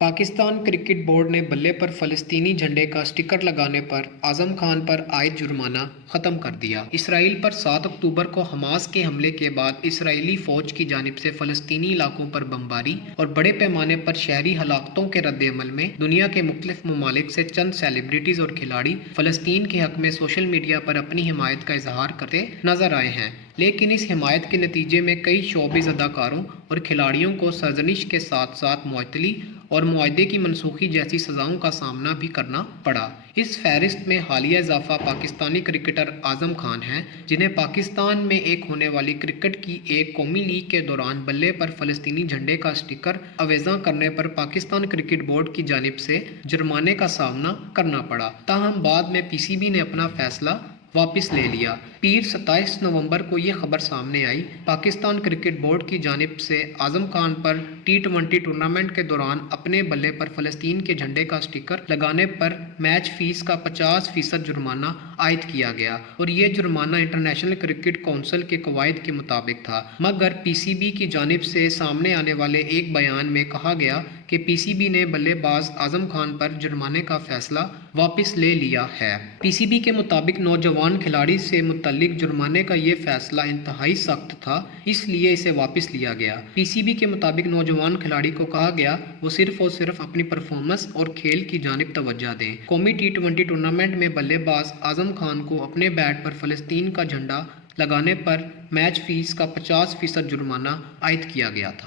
Pakistan cricket board ने बल्ले पर फ़लस्तीनी झंडे का स्टिकर लगाने पर आज़म खान पर आयद जुर्माना ख़त्म कर दिया। इसराइल पर 7 अक्टूबर को हमास के हमले के बाद इसराइली फ़ौज की जानिब से फ़लस्तीनी इलाकों पर बमबारी और बड़े पैमाने पर शहरी हलाकतों के रद्द-ए-अमल में दुनिया के मुख्तलिफ ममालिक से चंद सेलिब्रिटीज़ और खिलाड़ी फ़लस्तीन के हक़ में सोशल मीडिया पर अपनी हिमायत का इजहार करते नज़र आए हैं। लेकिन इस हिमायत के नतीजे में कई शोबिज़ अदाकारों और खिलाड़ियों को सरजनिश के साथ साथ मुअत्तली और मुआहदे की मनसूखी जैसी सज़ाओं का सामना भी करना पड़ा। इस फहरिस्त में हालिया इजाफा पाकिस्तानी क्रिकेटर आज़म खान हैं, जिन्हें पाकिस्तान में एक होने वाली क्रिकेट की एक कौमी लीग के दौरान बल्ले पर फ़लस्तीनी झंडे का स्टिकर अवेज़ा करने पर पाकिस्तान क्रिकेट बोर्ड की जानिब से जुर्माने का सामना करना पड़ा। ताहम बाद में पीसीबी ने अपना फैसला वापस ले लिया। पीर 27 नवंबर को ये खबर सामने आई। पाकिस्तान क्रिकेट बोर्ड की जानिब से आज़म खान पर T20 टूर्नामेंट के दौरान अपने बल्ले पर फ़लस्तीन के झंडे का स्टिकर लगाने पर मैच फीस का 50% जुर्माना आयद किया गया और ये जुर्माना इंटरनेशनल क्रिकेट कौंसिल के कवायद के मुताबिक था। मगर पीसीबी की जानिब से सामने आने वाले एक बयान में कहा गया कि पीसीबी ने बल्लेबाज आज़म खान पर जुर्माने का फैसला वापस ले लिया है। पीसीबी के मुताबिक नौजवान खिलाड़ी से मुतल्लिक जुर्माने का ये फैसला इंतहाई सख्त था, इसलिए इसे वापस लिया गया। पीसीबी के मुताबिक नौजवान खिलाड़ी को कहा गया वो सिर्फ और सिर्फ अपनी परफॉर्मेंस और खेल की जानिब तवज्जो दें। कौमी T20 टूर्नामेंट में बल्लेबाज आज़म खान को अपने बैट पर फ़लस्तीन का झंडा लगाने पर मैच फीस का 50% जुर्माना आयद किया गया था।